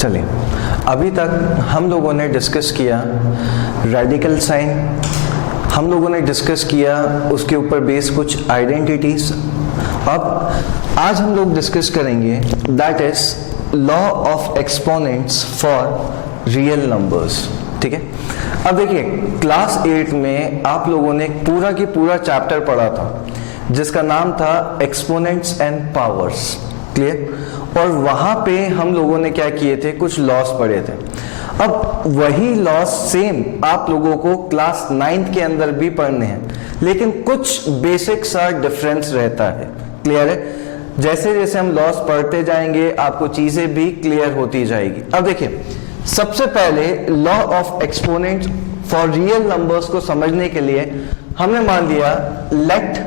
चलिए, अभी तक हम लोगों ने डिस्कस किया रेडिकल साइन, हम लोगों ने डिस्कस किया उसके ऊपर बेस कुछ आइडेंटिटीज। अब आज हम लोग डिस्कस करेंगे that is law of exponents for real numbers. ठीक है, अब देखिए क्लास 8 में आप लोगों ने पूरा की पूरा चैप्टर पढ़ा था जिसका नाम था एक्सपोनेंट्स एंड पावर्स। क्लियर? और वहां पे हम लोगों ने क्या किए थे, कुछ लॉस पढ़े थे। अब वही लॉस सेम आप लोगों को क्लास 9 के अंदर भी पढ़ने हैं, लेकिन कुछ बेसिक सा डिफरेंस रहता है। क्लियर है? जैसे जैसे हम लॉस पढ़ते जाएंगे आपको चीजें भी क्लियर होती जाएगी। अब देखिए, सबसे पहले law of exponents for real numbers को समझने के लिए हमने मान लिया let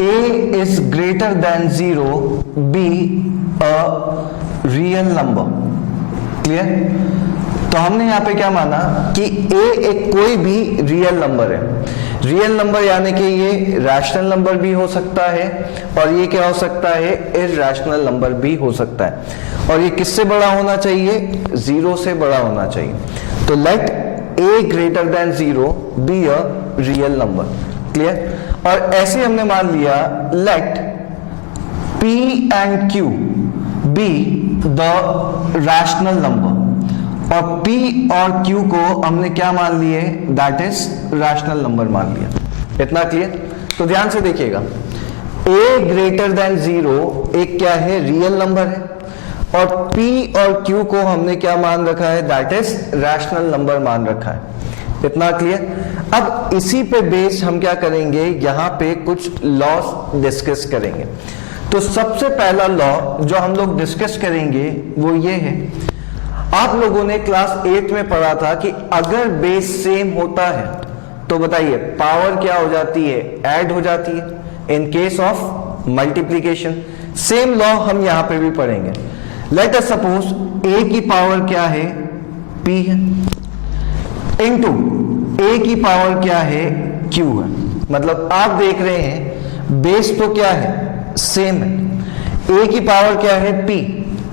a is greater than 0 be a real number। Clear? तो हमने यहां पे क्या माना कि a एक कोई भी रियल नंबर है। रियल नंबर यानी कि ये रैशनल नंबर भी हो सकता है और ये क्या हो सकता है, इरैशनल नंबर भी हो सकता है। और ये किससे बड़ा होना चाहिए, 0 से बड़ा होना चाहिए। तो let a greater than 0 be a real number. Clear? और ऐसे हमने मान लिया let p and q be the rational number. और p और q को हमने क्या मान लिए, दैट इज रैशनल नंबर मान लिया। इतना क्लियर? तो ध्यान से देखिएगा, a ग्रेटर देन 0 एक क्या है, रियल नंबर है, और p और q को हमने क्या मान रखा है, दैट इज रैशनल नंबर मान रखा है। इतना क्लियर? अब इसी पे बेस हम क्या करेंगे, यहां पे कुछ लॉस डिस्कस करेंगे। तो सबसे पहला लॉ जो हम लोग डिस्कस करेंगे वो ये है, आप लोगों ने क्लास 8 में पढ़ा था कि अगर बेस सेम होता है तो बताइए पावर क्या हो जाती है, ऐड हो जाती है in case of multiplication. Same law हम यहां पे भी पढ़ेंगे। लेट अस सपोज a की पावर क्या है, p है, इनटू a की पावर क्या है, q है। मतलब आप देख रहे हैं बेस तो क्या है, सेम है। a की पावर क्या है, p,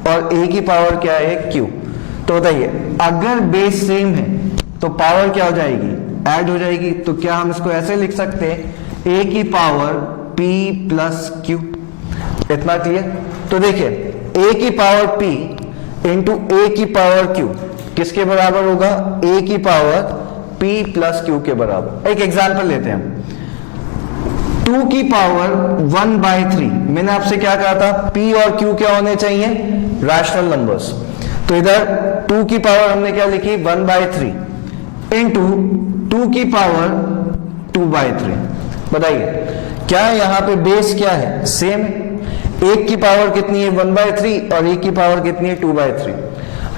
और a की पावर क्या है, q। तो बताइए अगर बेस सेम है तो पावर क्या हो जाएगी, ऐड हो जाएगी। तो क्या हम इसको ऐसे लिख सकते हैं, a की पावर p प्लस q। इतना क्लियर? तो देखिए a की पावर p इंटू a की पावर q किसके बराबर होगा, a की पावर p प्लस q के बराबर। एक एग्जांपल लेते हैं, 2 की पावर 1/3। मैंने आपसे क्या कहा था, p और q क्या होने चाहिए, रैशनल नंबर्स। तो इधर 2 की पावर हमने क्या लिखी, 1/3 इंटू 2 की पावर 2/3। बताइए क्या यहां पे बेस क्या है, सेम है। एक की पावर कितनी है, 1/3, और एक की पावर कितनी है, 2/3।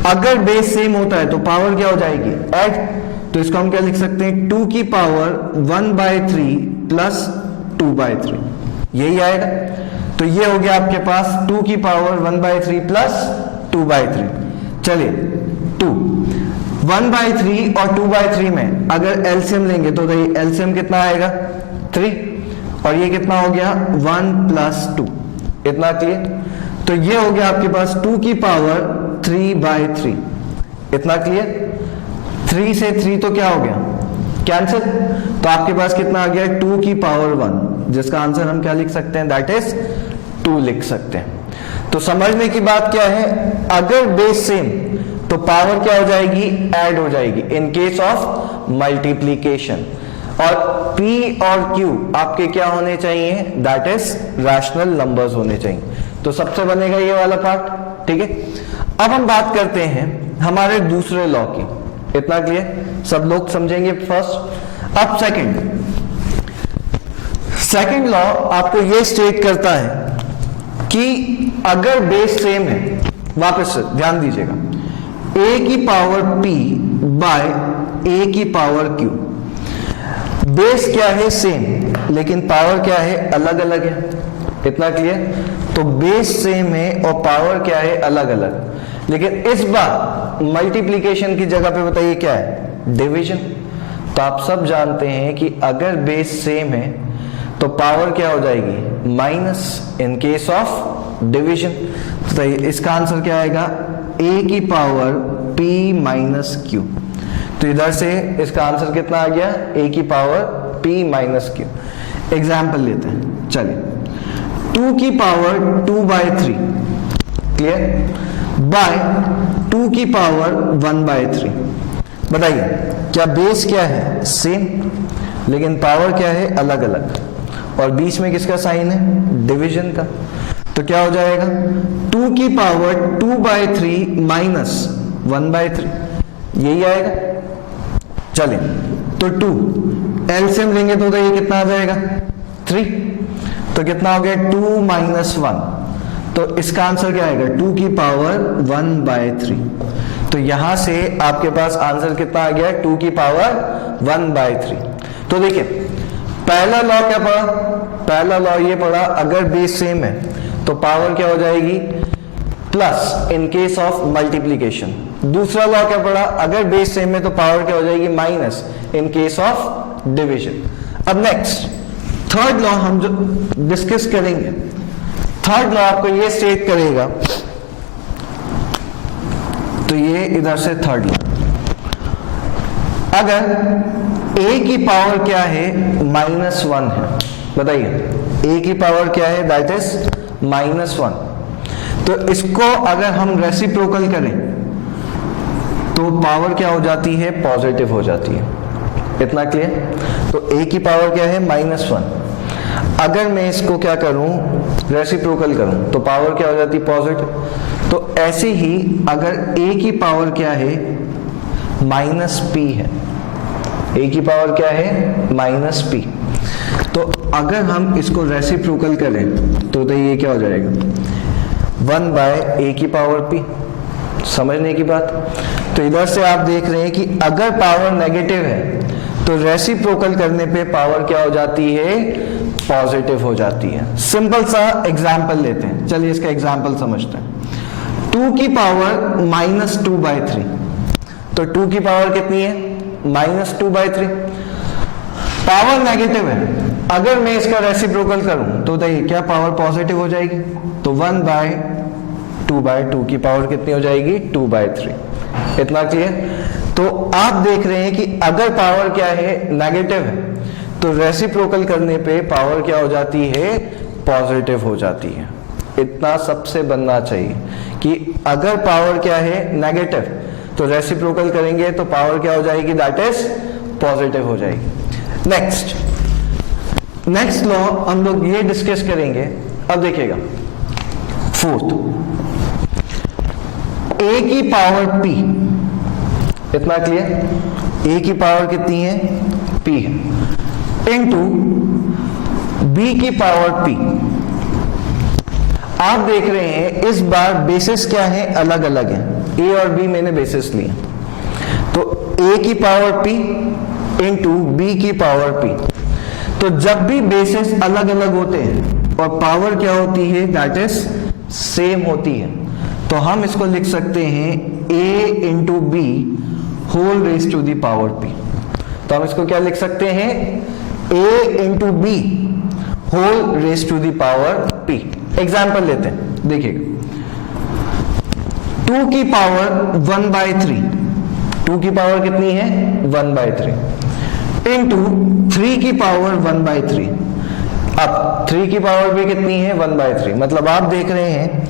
अगर बेस सेम होता है तो पावर क्या हो जाएगी, ऐड। तो इसको हम क्या लिख सकते हैं, 2 की पावर 1/3 प्लस 2/3, यही आएगा। तो ये हो गया आपके पास 2 की पावर 1/3 प्लस 2/3। चलिए 2 1/3 और 2/3 में अगर एलसीएम लेंगे तो एलसीएम कितना आएगा, 3, और ये कितना हो गया, 1 प्लस 2। इतना क्लियर? तो ये हो गया आपके पास 2 की पावर 3/3। इतना क्लियर? 3 से 3 तो क्या हो गया, कैंसिल। तो आपके पास कितना आ गया, 2 की पावर 1, जिसका आंसर हम क्या लिख सकते हैं, दैट इज 2 लिख सकते हैं। तो समझने की बात क्या है, अगर बेस सेम तो पावर क्या हो जाएगी, ऐड हो जाएगी इन केस ऑफ मल्टीप्लीकेशन। और p और q आपके क्या होने चाहिए, दैट इज रैशनल नंबर्स होने चाहिए। तो सबसे बनेगा ये वाला पार्ट। ठीक है, अब हम बात करते हैं हमारे दूसरे लॉ की। इतना क्लियर? सब लोग समझेंगे फर्स्ट। अब सेकंड लॉ आपको ये स्टेट करता है कि अगर बेस सेम है, वापस से ध्यान दीजिएगा, a की पावर p बाय a की पावर q। बेस क्या है, सेम, लेकिन पावर क्या है, अलग अलग है। इतना क्लियर? तो बेस सेम है और पावर क्या है, अलग अलग। लेकिन इस बार मल्टीप्लीकेशन की जगह पे बताइए क्या है, डिवीजन। तो आप सब जानते हैं कि अगर बेस सेम है तो पावर क्या हो जाएगी, minus in case of division. तो इसका आंसर क्या आएगा, a की पावर p माइनस क्यू। तो इधर से इसका आंसर कितना आ गया, a की power p minus Q. Example लेते हैं, चलिए 2 की पावर 2/3 क्लियर बाय 2 की पावर 1/3। बताइए क्या बेस क्या है, सेम, लेकिन पावर क्या है, अलग अलग, और बीच में किसका साइन है, डिवीजन का। तो क्या हो जाएगा, 2 की पावर 2/3 माइनस 1/3, यही आएगा। चलिए तो 2 एलसीएम लेंगे तो ये कितना आ जाएगा, 3। तो कितना हो गया, 2 माइनस 1। तो इसका आंसर क्या आएगा, 2 की पावर 1/3। तो यहां से आपके पास आंसर कितना आ गया, 2 की पावर 1/3। तो देखिए पहला लॉ क्या पढ़ा, पहला लॉ ये पढ़ा, अगर बेस सेम है तो पावर क्या हो जाएगी, plus in case of multiplication. दूसरा लॉ क्या पढ़ा, अगर बेस सेम है तो पावर क्या हो जाएगी, minus in case of division. अब नेक्स्ट थर्ड लॉ हम जो डिस्कस करेंगे, थर्ड लॉ आपको ये स्टेट करेगा, तो ये इधर से थर्ड लॉ, अगर a की पावर क्या है, -1 है, बताइए a की पावर क्या है, दैट इज -1। तो इसको अगर हम रेसिप्रोकल करें तो पावर क्या हो जाती है, पॉजिटिव हो जाती है। इतना क्लियर। तो a की पावर क्या है, -1। अगर मैं इसको क्या करूं, रेसिप्रोकल करूं, तो पावर क्या हो जाती है, पॉजिटिव। तो ऐसे ही अगर a की पावर क्या है, -p है, a की पावर क्या है, -p। तो अगर हम इसको रेसिप्रोकल करें तो ये क्या हो जाएगा, 1/a की पावर p। समझने की बात। तो इधर से आप देख रहे हैं कि अगर पावर नेगेटिव है तो रेसिप्रोकल करने पे पावर क्या हो जाती है, पॉजिटिव हो जाती है। सिंपल सा एग्जांपल लेते हैं, चलिए इसका एग्जांपल समझते हैं। 2 की पावर -2/3। तो 2 की पावर कितनी है, -2/3। पावर नेगेटिव है, अगर मैं इसका रेसिप्रोकल करूं तो देखिए क्या पावर पॉजिटिव हो जाएगी। तो 1/2 की पावर कितनी हो जाएगी, 2/3। इतना क्लियर। तो आप देख रहे हैं कि अगर पावर क्या है, नेगेटिव है, तो रेसिप्रोकल करने पे पावर क्या हो जाती है, पॉजिटिव हो जाती है। इतना सबसे बनना चाहिए कि अगर पावर क्या है, नेगेटिव, तो रेसिप्रोकल करेंगे तो पावर क्या हो जाएगी, दैट इज पॉजिटिव हो जाएगी। नेक्स्ट लॉ हम लोग ये डिस्कस करेंगे। अब देखिएगा फोर्थ, a की पावर p, इतना क्लियर, a की पावर कितनी है, p है, इनटू b की पावर p। आप देख रहे हैं इस बार बेसिस क्या है, अलग अलग है, a और b मैंने बेसिस लिए। तो a की पावर p इंटू b की पावर p। तो जब भी बेसिस अलग अलग होते हैं और पावर क्या होती है, दैट इज सेम होती है, तो हम इसको लिख सकते हैं a into b whole raise to the power p। तो हम इसको क्या लिख सकते हैं, a into b whole raise to the power p। Example लेते हैं, देखिएगा 2 की पावर 1/3, 2 की पावर कितनी है, 1/3 इंटू 3 की पावर 1/3। अब 3 की पावर भी कितनी है, 1/3। मतलब आप देख रहे हैं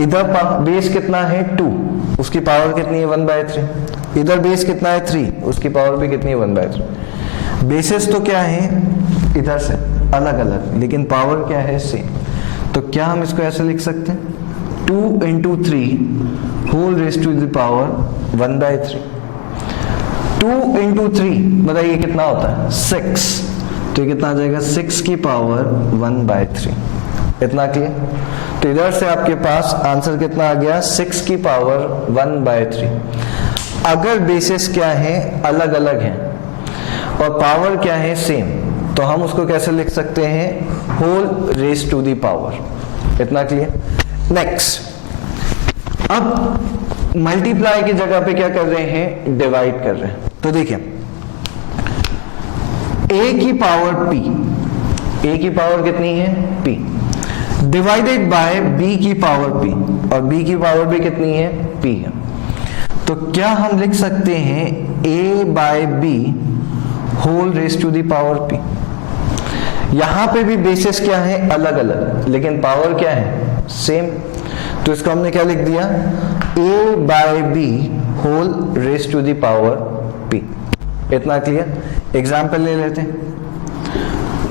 इधर बेस कितना है, 2, उसकी पावर कितनी है, 1/3। इधर बेस कितना है, 3, उसकी पावर भी कितनी है, 1/3। बेसिस तो क्या है, इधर से अलग अलग, लेकिन पावर क्या है, सेम। तो क्या हम इसको ऐसे लिख सकते हैं, 2 into 3 whole raise to the power 1/3। 2 into 3 बताइए कितना होता है, 6। तो ये कितना आ जाएगा, 6 की पावर 1/3। इतना क्लियर। तो इधर से आपके पास आंसर कितना आ गया, 6 की पावर 1/3। अगर बेसिस क्या है, अलग अलग है, और पावर क्या है, सेम, तो हम उसको कैसे लिख सकते हैं, whole raise to the power. इतना क्लियर। नेक्स्ट, अब मल्टीप्लाई की जगह पे क्या कर रहे हैं, डिवाइड कर रहे हैं। तो देखिए a की पावर p, a की पावर कितनी है, p डिवाइडेड बाय b की पावर p, और b की पावर भी कितनी है, p है। तो क्या हम लिख सकते हैं a by b whole raise to the power p। यहां पे भी बेसिस क्या है, अलग अलग, लेकिन पावर क्या है, सेम। तो इसको हमने क्या लिख दिया, a by b whole raise to the power p। इतना क्लियर। एग्जाम्पल ले लेते हैं,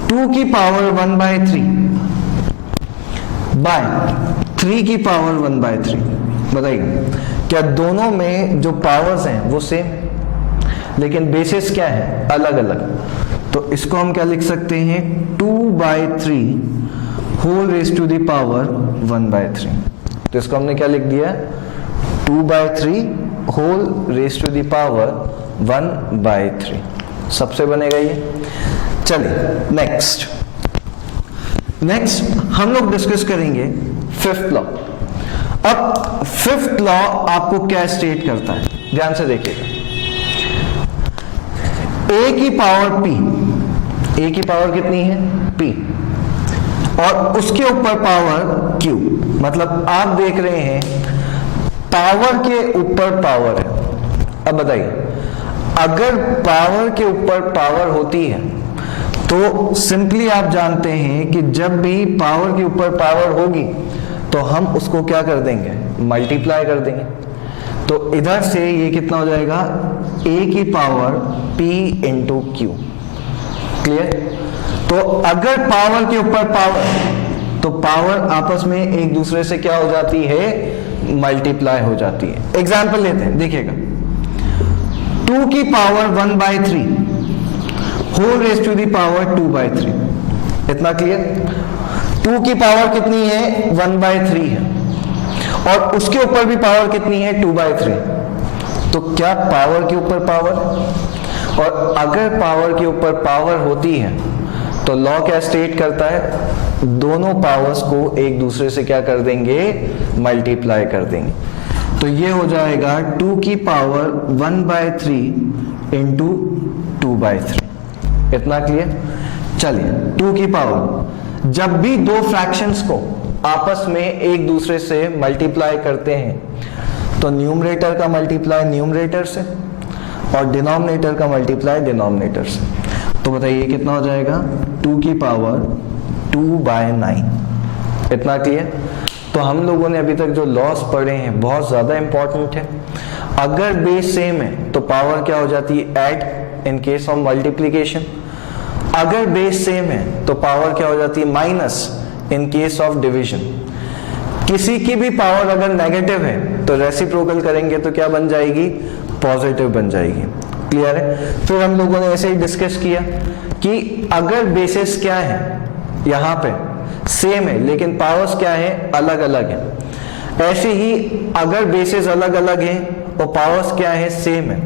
2 की पावर 1/3 बाय 3 की पावर 1/3। बताइए क्या दोनों में जो पावर्स हैं वो सेम, लेकिन बेसिस क्या है, अलग अलग। तो इसको हम क्या लिख सकते हैं, 2/3 whole raise to the power 1/3। तो इसको हमने क्या लिख दिया, 2/3 whole raise to the power 1/3। सबसे बनेगा ये। चलिए नेक्स्ट हम लोग डिस्कस करेंगे फिफ्थ लॉ। अब फिफ्थ लॉ आपको क्या स्टेट करता है, ध्यान से देखिएगा। a की पावर p, a की पावर कितनी है, p, और उसके ऊपर पावर q। मतलब आप देख रहे हैं पावर के ऊपर पावर है। अब बताइए, अगर पावर के ऊपर पावर होती है तो सिंपली आप जानते हैं कि जब भी पावर के ऊपर पावर होगी तो हम उसको क्या कर देंगे, मल्टीप्लाई कर देंगे। तो इधर से ये कितना हो जाएगा, a की power p into Q. Clear. तो अगर पावर के ऊपर पावर, तो पावर आपस में एक दूसरे से क्या हो जाती है, मल्टीप्लाई हो जाती है। एग्जाम्पल लेते हैं, देखिएगा 2 की power 1/3 whole raise to the power 2/3। इतना क्लियर। 2 की पावर कितनी है, 1/3 है, और उसके ऊपर भी पावर कितनी है, 2/3। तो क्या पावर के ऊपर पावर, और अगर पावर के ऊपर पावर होती है तो लॉ क्या स्टेट करता है, दोनों पावर्स को एक दूसरे से क्या कर देंगे, मल्टीप्लाई कर देंगे। तो ये हो जाएगा 2 की पावर 1/3 इंटू 2/3। इतना क्लियर। चलिए 2 की पावर, जब भी दो फ्रैक्शंस को आपस में एक दूसरे से मल्टीप्लाई करते हैं तो न्यूमरेटर का मल्टीप्लाई न्यूमरेटर से और डिनोमिनेटर का मल्टीप्लाई डिनोमिनेटर से। तो बताइए कितना हो जाएगा, 2 की पावर 2/9। इतना क्लियर। तो हम लोगों ने अभी तक जो लॉस पढ़े हैं बहुत ज्यादा इंपॉर्टेंट है। अगर बेस सेम है तो पावर क्या हो जाती है, add in case of multiplication. अगर बेस सेम है तो पावर क्या हो जाती है, minus in case of division. किसी की भी पावर अगर नेगेटिव है तो रेसिप्रोकल करेंगे तो क्या बन जाएगी, पॉजिटिव बन जाएगी। क्लियर है। फिर हम लोगों ने ऐसे ही डिस्कस किया कि अगर बेसिस क्या है, यहां पे सेम है लेकिन पावर्स क्या है, अलग अलग है। ऐसे ही अगर बेसिस अलग अलग है और पावर्स क्या है, सेम है,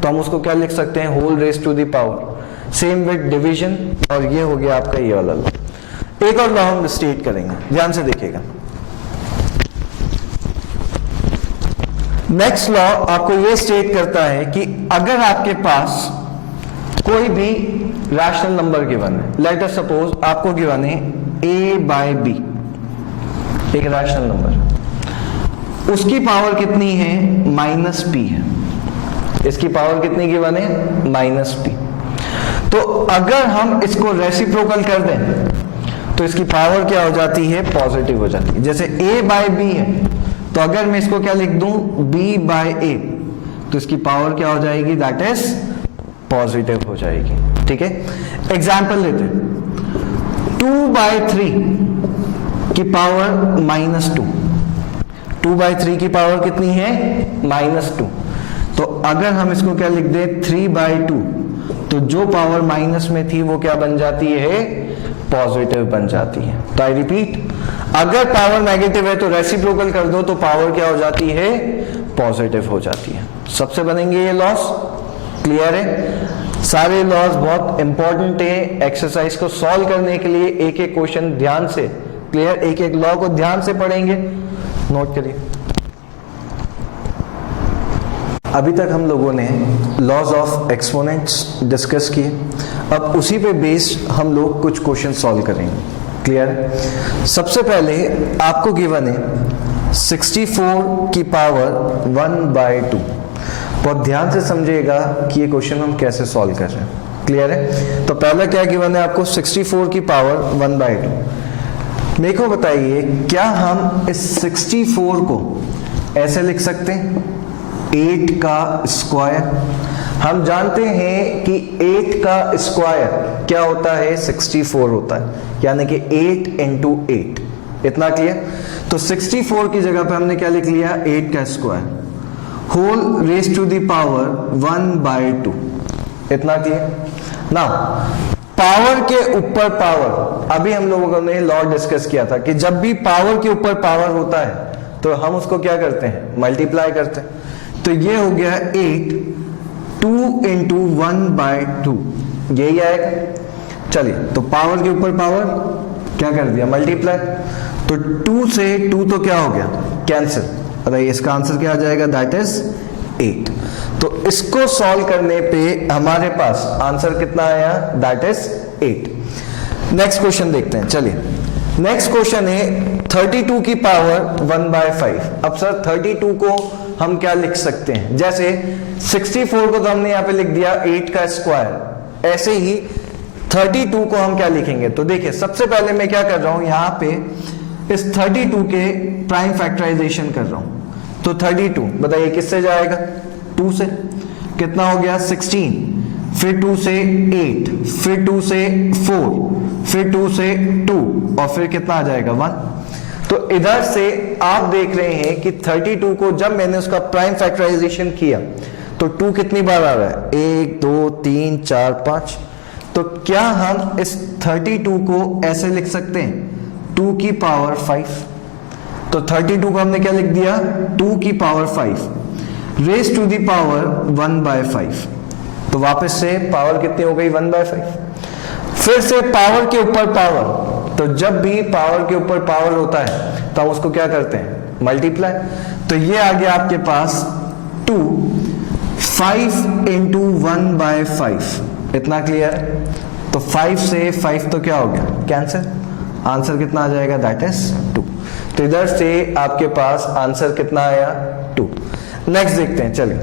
तो हम उसको क्या लिख सकते हैं, whole raise to the power, same with division. और ये हो गया आपका ये वाला लॉ। एक और लॉ हम स्टेट करेंगे, ध्यान से देखिएगा। नेक्स्ट लॉ आपको ये स्टेट करता है कि अगर आपके पास कोई भी रैशनल नंबर गिवन है, लेट अस सपोज आपको गिवन है a/b, एक रैशनल नंबर, उसकी पावर कितनी है, -p है। इसकी पावर कितनी गिवन है, -p। तो अगर हम इसको रेसिप्रोकल कर दें तो इसकी पावर क्या हो जाती है, पॉजिटिव हो जाती है। जैसे a/b है, तो अगर मैं इसको क्या लिख दूं, b/a, तो इसकी पावर क्या हो जाएगी, दैट इज पॉजिटिव हो जाएगी। ठीक है। एग्जाम्पल लेते हैं, 2/3 की पावर -2। 2/3 की पावर कितनी है, -2। तो अगर हम इसको क्या लिख दें, 3/2, तो जो पावर माइनस में थी वो क्या बन जाती है, पॉजिटिव बन जाती है। तो आई रिपीट, अगर पावर नेगेटिव है तो रेसिप्रोकल कर दो तो पावर क्या हो जाती है, पॉजिटिव हो जाती है। सबसे बनेंगे ये लॉस। क्लियर है। सारे लॉस बहुत इंपॉर्टेंट है। एक्सरसाइज को सॉल्व करने के लिए एक एक क्वेश्चन ध्यान से, क्लियर, एक एक लॉ को ध्यान से पढ़ेंगे। नोट करिए। अभी तक हम लोगों ने लॉज ऑफ एक्सपोनेंट्स डिस्कस किए। अब उसी पे बेस्ड हम लोग कुछ क्वेश्चन सॉल्व करेंगे। क्लियर है? सबसे पहले आपको गिवन है 64 की पावर 1/2। बहुत ध्यान से समझिएगा कि ये क्वेश्चन हम कैसे सॉल्व कर रहे हैं। क्लियर है? तो पहला क्या गिवन है आपको, 64 की पावर 1/2। मेरे को बताइए, क्या हम इस 64 को ऐसे लिख सकते हैं, 8 का स्क्वायर? हम जानते हैं कि 8 का स्क्वायर क्या होता है, 64 होता है, यानी कि 8 × 8। इतना क्लियर? तो 64 की जगह पे हमने क्या लिख लिया, 8 का square whole raise to the power 1/2। इतना क्लियर? नाउ पावर के ऊपर पावर, अभी हम लोगों ने लॉ डिस्कस किया था कि जब भी पावर के ऊपर पावर होता है तो हम उसको क्या करते हैं, मल्टीप्लाई करते हैं। तो ये हो गया 8, 2 × 1/2, यही आएगा। चलिए, तो पावर के ऊपर पावर क्या कर दिया, मल्टीप्लाई। तो 2 से 2 तो क्या हो गया, कैंसिल। अरे इसका आंसर क्या आ जाएगा, दैट इज 8। तो इसको सॉल्व करने पे हमारे पास आंसर कितना आया, दैट इज 8। नेक्स्ट क्वेश्चन देखते हैं। चलिए, नेक्स्ट क्वेश्चन है 32 की पावर 1/5। अब सर 32 को हम क्या लिख सकते हैं, जैसे 64 को तो हमने यहां पे लिख दिया 8 का स्क्वायर, ऐसे ही 32 को हम क्या लिखेंगे। तो देखिए, सबसे पहले मैं क्या कर रहा हूं, यहां पे इस 32 के प्राइम फैक्टराइजेशन कर रहा हूं। तो 32 बताइए किससे जाएगा, 2 से। कितना हो गया, 16, फिर 2 से 8, फिर 2 से 4, फिर 2 से 2, और फिर कितना आ जाएगा, 1। तो इधर से आप देख रहे हैं कि 32 को जब मैंने उसका प्राइम फैक्टराइजेशन किया तो 2 कितनी बार आ रहा है, 1 2 3 4 5। तो क्या हम इस 32 को ऐसे लिख सकते हैं, 2 की पावर 5। तो 32 को हमने क्या लिख दिया, 2 की power 5 raise to the power 1/5। तो वापस से पावर कितनी हो गई, 1/5। फिर से पावर के ऊपर पावर, तो जब भी पावर के ऊपर पावर होता है तो हम उसको क्या करते हैं, मल्टीप्लाई। तो ये आ गया आपके पास 2, 5 × 1/5। इतना क्लियर है? तो 5 से 5 तो क्या हो गया, कैंसिल। आंसर कितना आ जाएगा, दैट इज 2। तो इधर से आपके पास आंसर कितना आया, 2। नेक्स्ट देखते हैं। चलिए,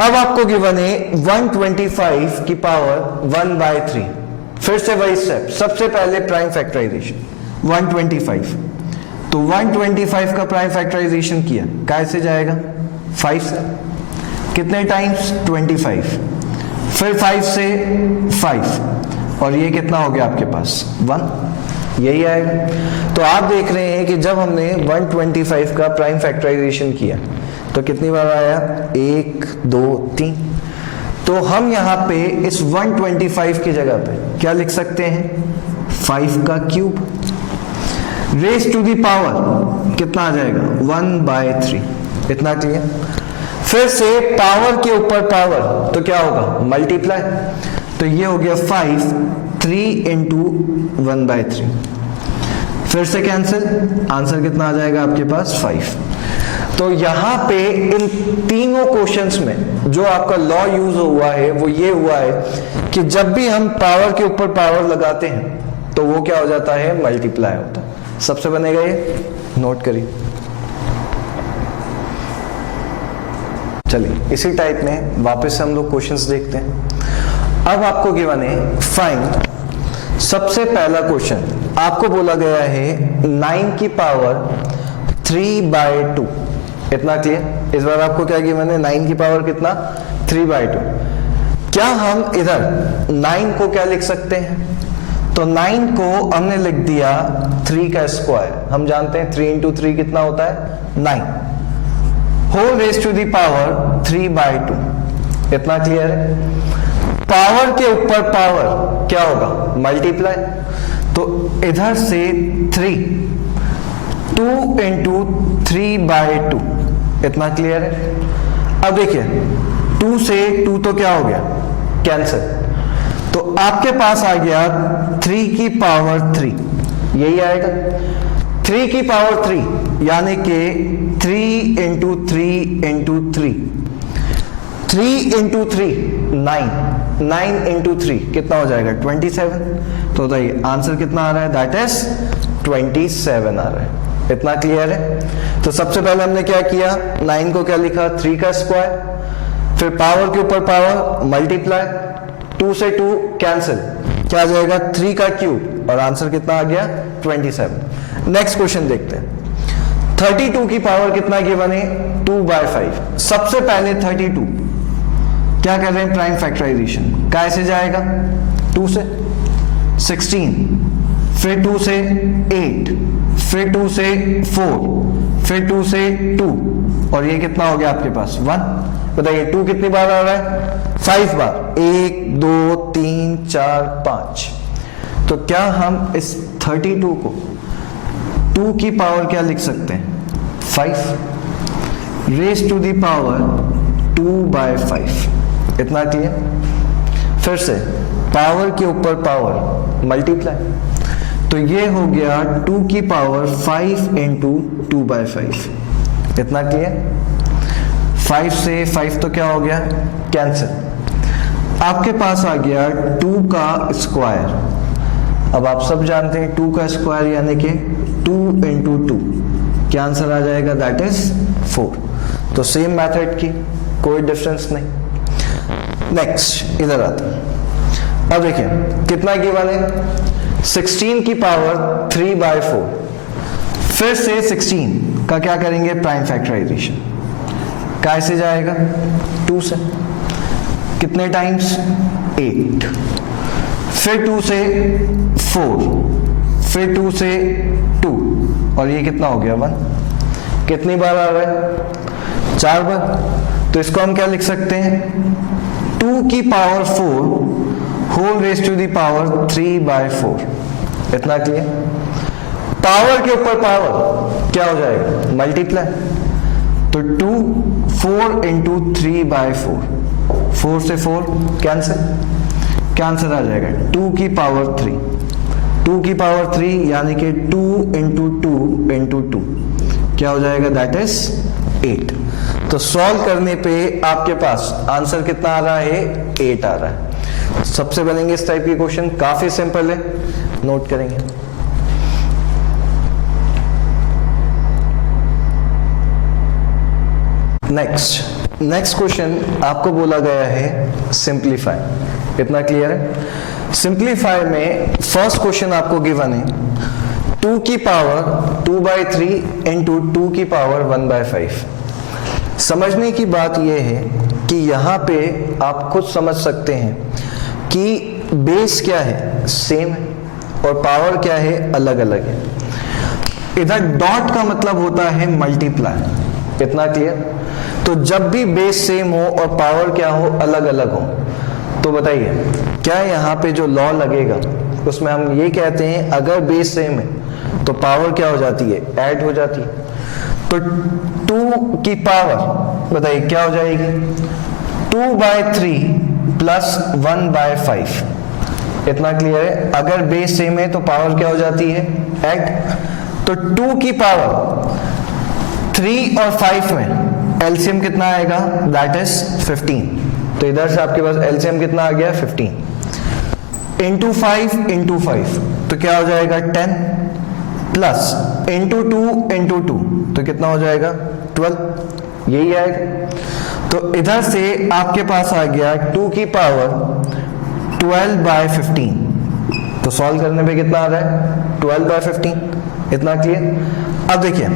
अब आपको गिवन है 125 की पावर 1/3। फिर से वही स्टेप, सबसे पहले प्राइम फैक्टराइजेशन 125। तो 125 का प्राइम फैक्टराइजेशन किया, कैसे जाएगा, 5 से। कितने टाइम्स, 25, फिर 5 से 5, और ये कितना हो गया आपके पास, 1, यही आएगा। तो आप देख रहे हैं कि जब हमने 125 का प्राइम फैक्टराइजेशन किया तो कितनी बार आया, 1 2 3। तो हम यहाँ पे इस 125 की जगह पे क्या लिख सकते हैं, 5 का cube raise to the power कितना आ जाएगा, 1/3। इतना क्लियर? फिर से पावर के ऊपर पावर तो क्या होगा, मल्टीप्लाई। तो ये हो गया 5, 3 × 1/3। फिर से कैंसिल, आंसर कितना आ जाएगा आपके पास, 5। तो यहां पे इन तीनों क्वेश्चंस में जो आपका लॉ यूज हुआ है वो ये हुआ है कि जब भी हम पावर के ऊपर पावर लगाते हैं तो वो क्या हो जाता है, मल्टीप्लाई होता है। सबसे बनेगा ये, नोट करिए। चलिए, इसी टाइप में वापस से हम लोग क्वेश्चंस देखते हैं। अब आपको गिवन है फाइंड, सबसे पहला क्वेश्चन आपको बोला गया है 9 की पावर 3/2। इतना क्लियर? इस बार आपको क्या गिवन है, 9 की पावर कितना, 3/2। क्या हम इधर 9 को क्या लिख सकते हैं, तो 9 को हमने लिख दिया 3 का स्क्वायर। हम जानते हैं 3 × 3 कितना होता है, 9, whole raise to the power 3/2। इतना क्लियर है? पावर के ऊपर पावर क्या होगा, मल्टीप्लाई। तो इधर से 3, 2 × 3/2। इतना क्लियर है? अब देखिए, 2 से 2 तो क्या हो गया, कैंसिल। तो आपके पास आ गया 3 की पावर 3, यही आएगा। 3 की पावर 3 यानी कि 3 × 3 × 3, 3 × 3 9, 9 इंटू 3 कितना हो जाएगा 27। तो बताइए आंसर कितना आ रहा है, दैट इज 27 आ रहा है। इतना क्लियर है। तो सबसे पहले हमने क्या किया, 9 को क्या लिखा 3 का स्क्वायर, फिर पावर के ऊपर पावर मल्टीप्लाई, 2 से 2 कैंसिल, क्या आ जाएगा 3 का क्यूब, और आंसर कितना आ गया 27। नेक्स्ट क्वेश्चन देखते हैं। 32 की पावर कितना गिवन है 2/5। सबसे पहले 32 क्या कर रहे हैं, प्राइम फैक्टराइजेशन, कैसे जाएगा 2 से 16, फिर 2 से 8, फिर 2 से 4, फिर 2 से 2, और ये कितना हो गया आपके पास 1। बताइए 2 कितनी बार आ रहा है 5 बार, 1 2 3 4 5। तो क्या हम इस 32 को 2 की पावर क्या लिख सकते हैं 5 रेज टू दी पावर 2/5। इतना क्लियर। फिर से पावर के ऊपर पावर मल्टीप्लाई, तो ये हो गया 2 की पावर 5 इंटू 2/5। इतना क्लियर। 5 से 5 तो क्या हो गया कैंसिल, आपके पास आ गया 2 का स्क्वायर। अब आप सब जानते हैं 2 का स्क्वायर यानी कि 2 इंटू 2, क्या आंसर आ जाएगा दैट इज 4। तो सेम मेथड की, कोई डिफरेंस नहीं। नेक्स्ट इधर आते हैं। अब देखिए कितना गिवन है 16 की पावर 3/4। फिर से 16 का क्या करेंगे प्राइम फैक्टराइजेशन, कैसे जाएगा 2 से, कितने टाइम्स 8, फिर 2 से 4, फिर 2 से 2, और ये कितना हो गया 1। कितनी बार आ रहा है 4 बार। तो इसको हम क्या लिख सकते हैं 2 की power 4 whole raise to the power 3/4। इतना क्लियर। पावर के ऊपर पावर क्या हो जाएगा मल्टीप्लाई, तो 2 4 इंटू 3/4, 4 से 4 कैंसिल, क्या आंसर आ जाएगा 2 की पावर 3, 2 की पावर 3 यानी कि 2 इंटू 2 इंटू 2, क्या हो जाएगा दैट इज 8। तो सॉल्व करने पे आपके पास आंसर कितना आ रहा है 8 आ रहा है। सबसे बनेंगे इस टाइप के क्वेश्चन, काफी सिंपल है, नोट करेंगे। नेक्स्ट क्वेश्चन आपको बोला गया है सिंप्लीफाई। इतना क्लियर है। सिंप्लीफाई में फर्स्ट क्वेश्चन आपको गिवन है 2 की पावर 2/3 इंटू 2 की पावर 1/5। समझने की बात यह है कि यहाँ पे आप खुद समझ सकते हैं कि बेस क्या है सेम है और पावर क्या है अलग अलग है। इधर डॉट का मतलब होता है मल्टीप्लाई। इतना क्लियर। तो जब भी बेस सेम हो और पावर क्या हो अलग अलग हो, तो बताइए क्या यहाँ पे जो लॉ लगेगा उसमें हम ये कहते हैं अगर बेस सेम है तो पावर क्या हो जाती है ऐड हो जाती है। तो 2 की पावर बताइए क्या हो जाएगी 2/3 प्लस 1/5। इतना क्लियर है। अगर बेस सेम है तो पावर क्या हो जाती है ऐड। तो 2 की पावर 3 और 5 में एलसीएम कितना आएगा दैट इज 15। तो इधर से आपके पास एलसीएम कितना आ गया 15 इंटू 5 इंटू 5 तो क्या हो जाएगा 10 प्लस इंटू 2 इंटू 2 तो कितना हो जाएगा 12, यही आएगा। तो इधर से आपके पास आ गया 2 की पावर 12/15। तो सॉल्व करने पे कितना आ रहा है 12/15। इतना क्लियर। अब देखिए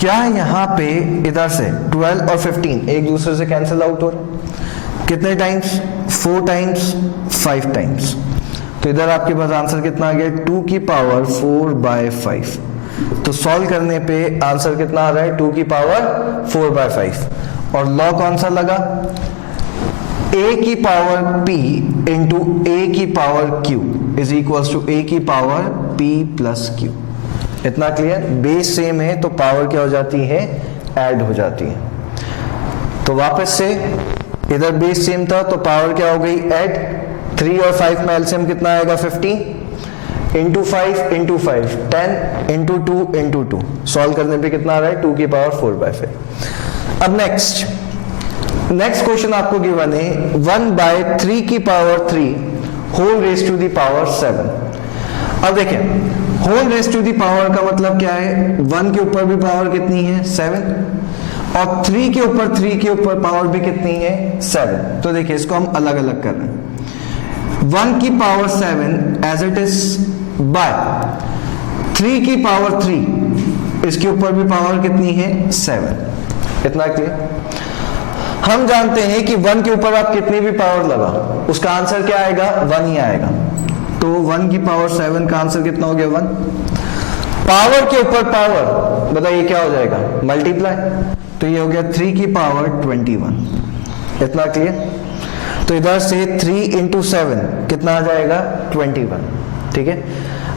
क्या यहाँ पे इधर से 12 और 15 एक दूसरे से कैंसिल आउट हो रहे हैं। कितने टाइम्स 4 टाइम्स 5 टाइम्स। तो इधर आपके पास आंसर कितना आ गया 2 की पावर 4/5। तो सॉल्व करने पे आंसर कितना आ रहा है 2 की पावर 4/5। और लॉ कौन सा लगा a की पावर p इंटू a की power q is equals to a की पावर p प्लस q। इतना क्लियर। बेस सेम है तो पावर क्या हो जाती है ऐड हो जाती है। तो वापस से इधर बेस सेम था तो पावर क्या हो गई ऐड। 3 और 5 में एलसीएम कितना आएगा 15 into 5 into 5 10 into 2 into 2। Solve करने पे कितना आ रहा है 2 की पावर 4/5। अब नेक्स्ट नेक्स्ट क्वेश्चन आपको गिवन है 1/3 की power 3 whole raise to the power 7। अब देखें whole raise to the power का मतलब क्या है, 1 के ऊपर भी पावर कितनी है 7 और 3 के ऊपर पावर भी कितनी है 7। तो देखिए इसको हम अलग अलग कर रहे हैं। 1 की power 7 as it is by 3 की पावर 3, इसके ऊपर भी पावर कितनी है 7। इतना क्लियर। हम जानते हैं कि 1 के ऊपर आप कितनी भी पावर लगा उसका आंसर क्या आएगा 1 ही आएगा। तो 1 की पावर 7 का आंसर कितना हो गया 1। पावर के ऊपर पावर बताइए क्या हो जाएगा मल्टीप्लाई, तो ये हो गया 3 की पावर 21। इतना क्लियर। तो इधर से 3 into 7 कितना आ जाएगा 21। ठीक है,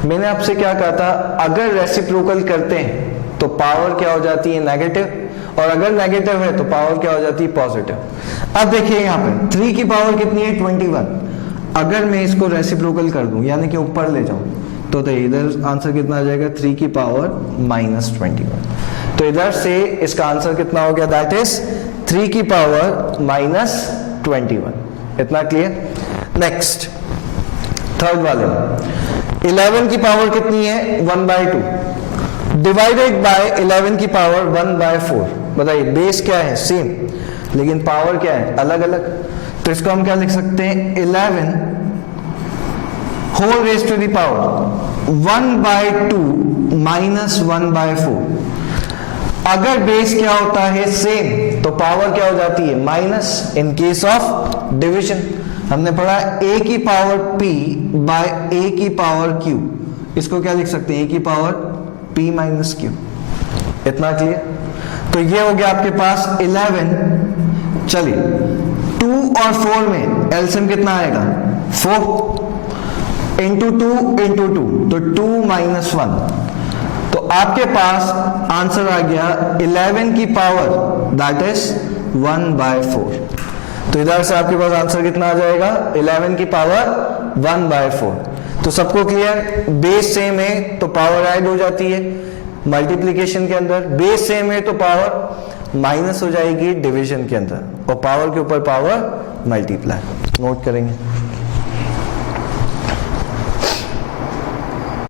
मैंने आपसे क्या कहा था, अगर रेसिप्रोकल करते हैं तो पावर क्या हो जाती है नेगेटिव, और अगर नेगेटिव है तो पावर क्या हो जाती है पॉजिटिव। अब देखिए यहाँ पे 3 की पावर कितनी है 21, अगर मैं इसको रेसिप्रोकल कर दूं यानी कि ऊपर ले जाऊं तो इधर आंसर कितना आ जाएगा 3 की पावर -21। तो इधर से इसका आंसर कितना हो गया, दैट इज 3 की पावर -21। इतना क्लियर। नेक्स्ट थर्ड वाले में 11 की पावर कितनी है 1/2 डिवाइडेड बाय 11 की पावर 1/4। बताइए बेस क्या है सेम, लेकिन पावर क्या है अलग अलग। तो इसको हम क्या लिख सकते हैं 11 whole raise to the power 1/2 -1/4। अगर बेस क्या होता है सेम तो पावर क्या हो जाती है minus in case of division. हमने पढ़ा a की पावर p बाय a की पावर q, इसको क्या लिख सकते हैं a की पावर p माइनस q। इतना क्लियर। तो ये हो गया आपके पास 11। चलिए 2 और 4 में एलसीएम कितना आएगा 4 इंटू 2 इंटू 2, तो 2 - 1। तो आपके पास आंसर आ गया 11 की पावर दैट इज 1/4। तो इधर से आपके पास आंसर कितना आ जाएगा 11 की पावर 1/4। तो सबको क्लियर, बेस सेम है तो पावर ऐड हो जाती है मल्टीप्लिकेशन के अंदर, बेस सेम है तो पावर माइनस हो जाएगी डिवीजन के अंदर, और पावर के ऊपर पावर मल्टीप्लाई। नोट करेंगे।